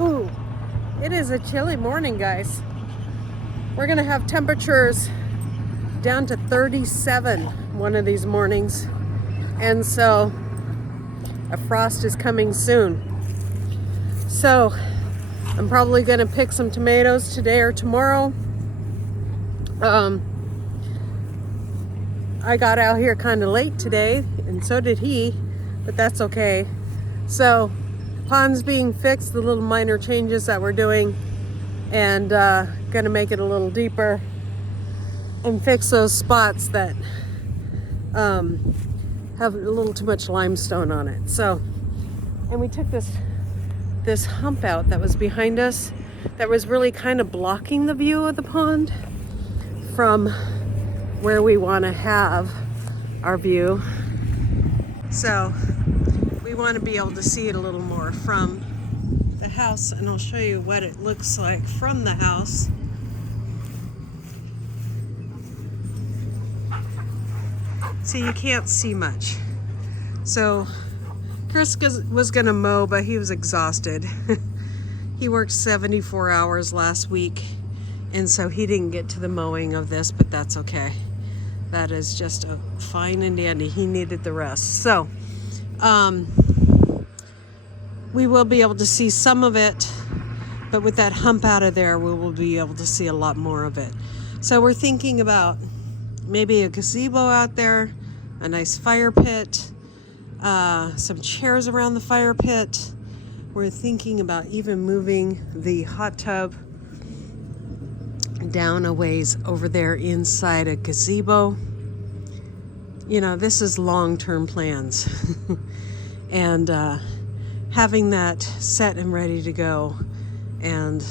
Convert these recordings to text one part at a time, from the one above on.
Ooh, it is a chilly morning, guys. We're gonna have temperatures down to 37 one of these mornings. And so a frost is coming soon. So I'm probably gonna pick some tomatoes today or tomorrow. I got out here kind of late today, and so did he, but that's okay. So pond's being fixed, the little minor changes that we're doing, and gonna make it a little deeper and fix those spots that have a little too much limestone on it. So, and we took this hump out that was behind us that was really kind of blocking the view of the pond from where we want to have our view. So we want to be able to see it a little more from the house, and I'll show you what it looks like from the house. So you can't see much. So Chris was gonna mow, but he was exhausted. He worked 74 hours last week, and so he didn't get to the mowing of this, but that's okay. That is just a fine and dandy. He needed the rest. So we will be able to see some of it, but with that hump out of there, we will be able to see a lot more of it. So we're thinking about maybe a gazebo out there, a nice fire pit, some chairs around the fire pit. We're thinking about even moving the hot tub down a ways over there inside a gazebo. You know, this is long-term plans. And having that set and ready to go. And,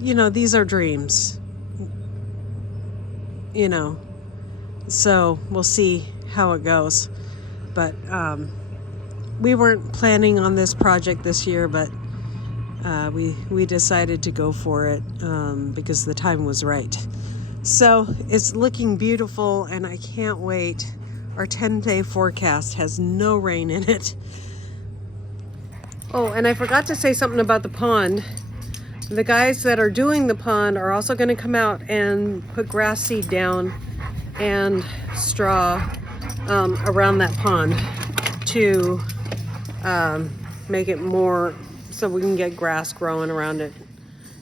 you know, these are dreams. You know, so we'll see how it goes. But we weren't planning on this project this year, but we decided to go for it because the time was right. So it's looking beautiful, and I can't wait. Our 10-day forecast has no rain in it. Oh, and I forgot to say something about the pond. The guys that are doing the pond are also going to come out and put grass seed down and straw around that pond to make it more so we can get grass growing around it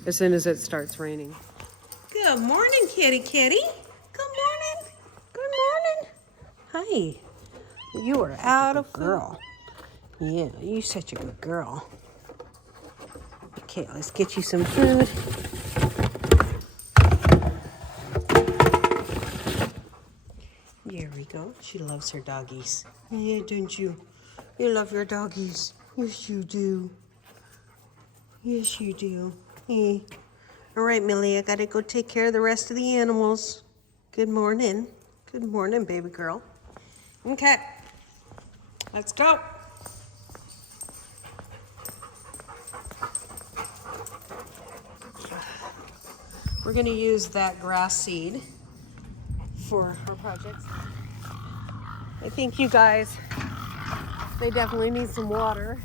as soon as it starts raining. Good morning, kitty kitty. Good morning. Good morning. Hi. You are out of girl. Yeah, you're such a good girl. Okay, let's get you some food. There we go. She loves her doggies. Yeah, don't you? You love your doggies. Yes, you do. Yes, you do. Yeah. All right, Millie, I gotta go take care of the rest of the animals. Good morning. Good morning, baby girl. Okay, let's go. We're gonna use that grass seed for our projects. I think you guys, they definitely need some water.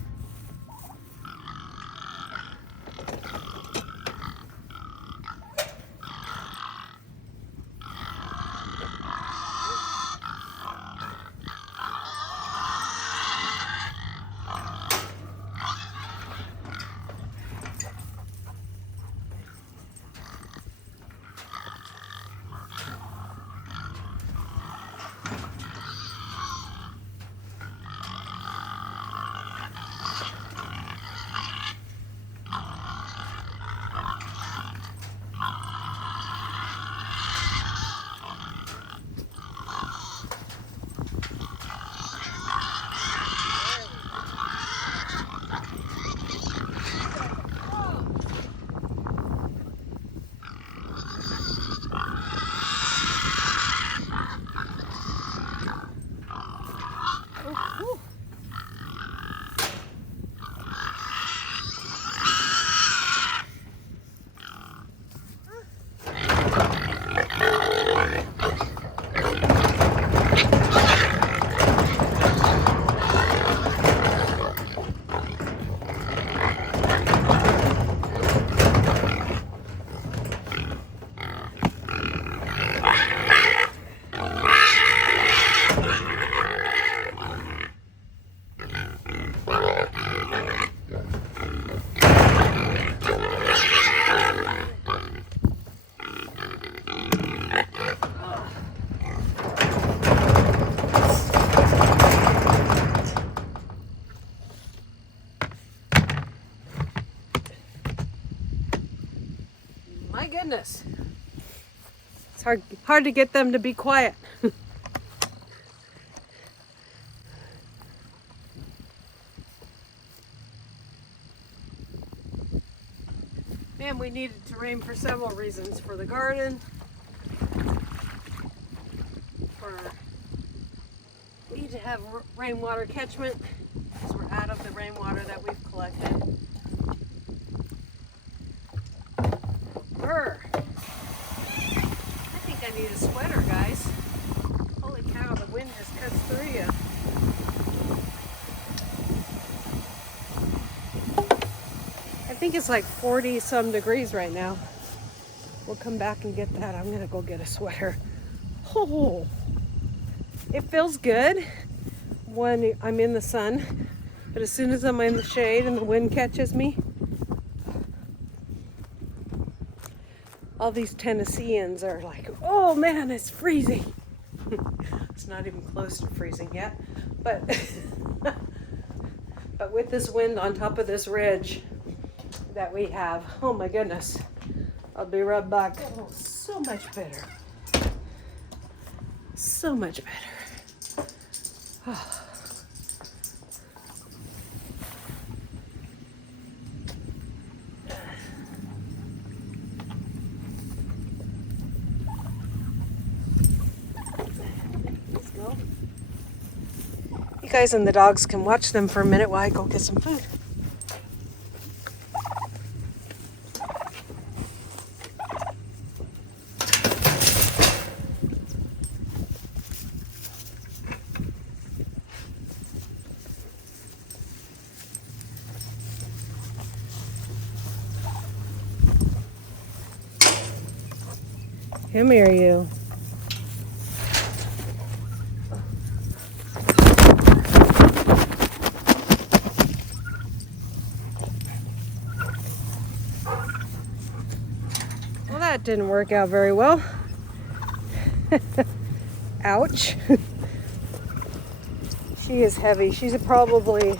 goodness. It's hard to get them to be quiet. Man, we needed to rain for several reasons. For the garden, we need to have rainwater catchment because we're out of the rainwater that we've collected. Brr. I think I need a sweater, guys. Holy cow, the wind just cuts through you. I think it's like 40 some degrees right now. We'll come back and get that. I'm gonna go get a sweater. Oh, it feels good when I'm in the sun, but as soon as I'm in the shade and the wind catches me, all these Tennesseans are like, oh man, it's freezing. It's not even close to freezing yet, but but with this wind on top of this ridge that we have, oh my goodness, I'll be right back. Oh, so much better. So much better. Oh. Let's go. You guys and the dogs can watch them for a minute while I go get some food. Come here, you. Well, that didn't work out very well. Ouch. She is heavy. She's probably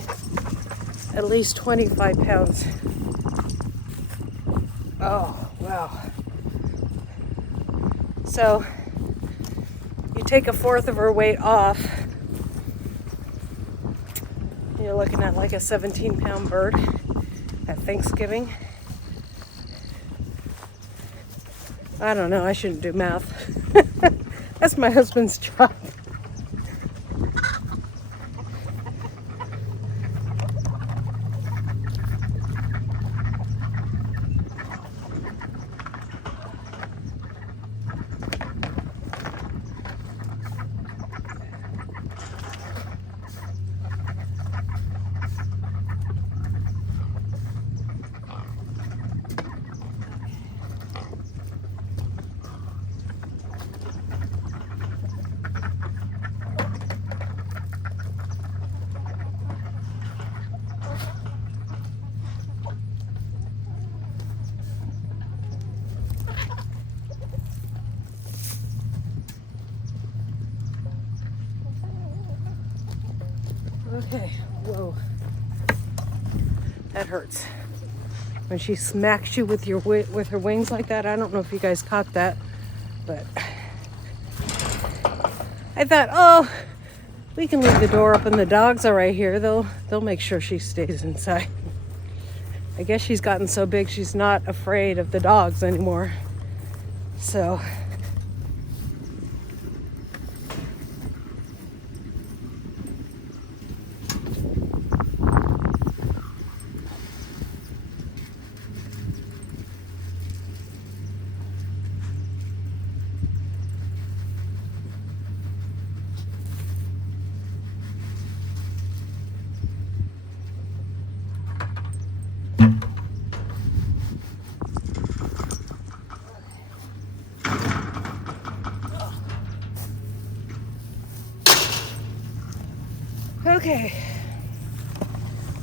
at least 25 pounds. Oh, wow. So you take 1/4 of her weight off, you're looking at like a 17-pound bird at Thanksgiving. I don't know, I shouldn't do math. That's my husband's job. Okay, whoa. That hurts. When she smacks you with her wings like that, I don't know if you guys caught that, but I thought, oh, we can leave the door open. The dogs are right here. They'll make sure she stays inside. I guess she's gotten so big she's not afraid of the dogs anymore. So okay.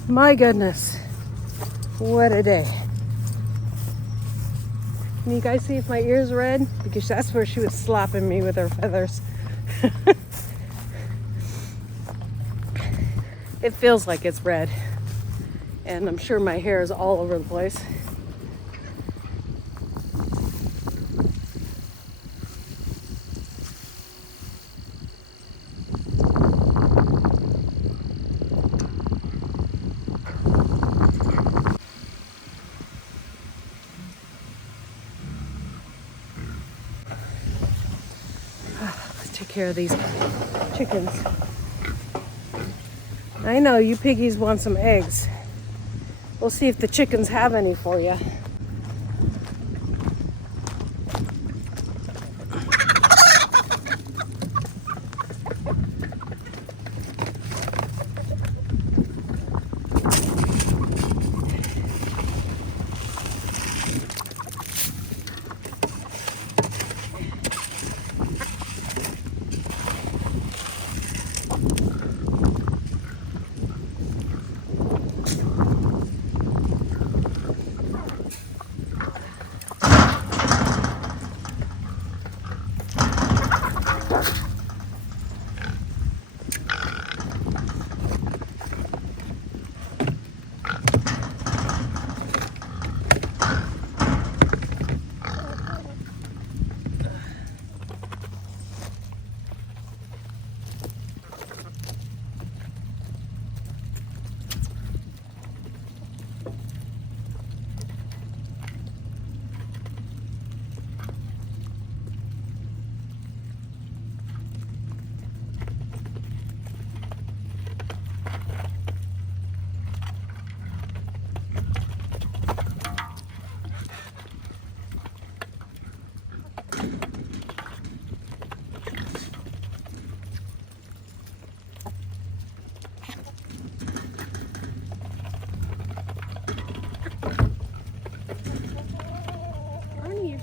My goodness. What a day. Can you guys see if my ear's red? Because that's where she was slapping me with her feathers. It feels like it's red. And I'm sure my hair is all over the place. care of these chickens. I know you piggies want some eggs. We'll see if the chickens have any for you.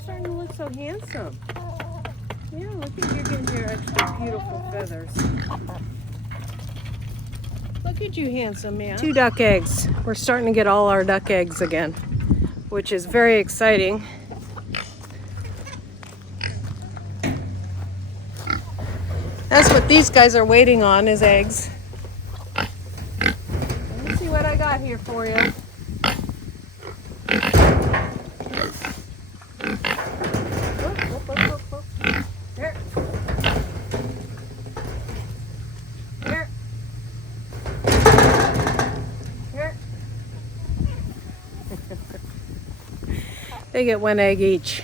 Starting to look so handsome. Yeah, look at you getting your extra beautiful feathers. Look at you, handsome man. 2 duck eggs. We're starting to get all our duck eggs again, which is very exciting. That's what these guys are waiting on, is eggs. Let me see what I got here for you. They get 1 egg each.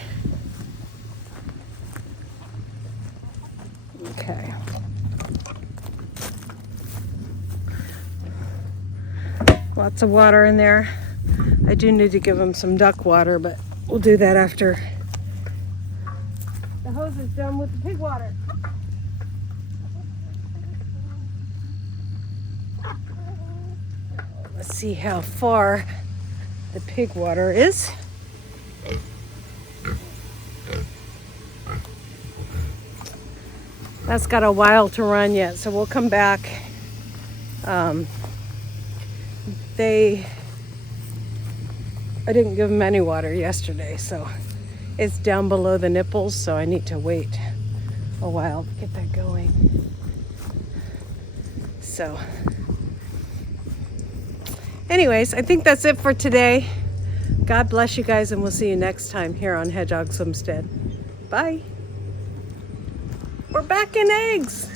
Okay. Lots of water in there. I do need to give them some duck water, but we'll do that after the hose is done with the pig water. Let's see how far the pig water is. That's got a while to run yet, so we'll come back. I didn't give them any water yesterday, so it's down below the nipples, so I need to wait a while to get that going. So, anyways, I think that's it for today. God bless you guys, and we'll see you next time here on Hedgehog's Homestead. Bye. We're back in eggs.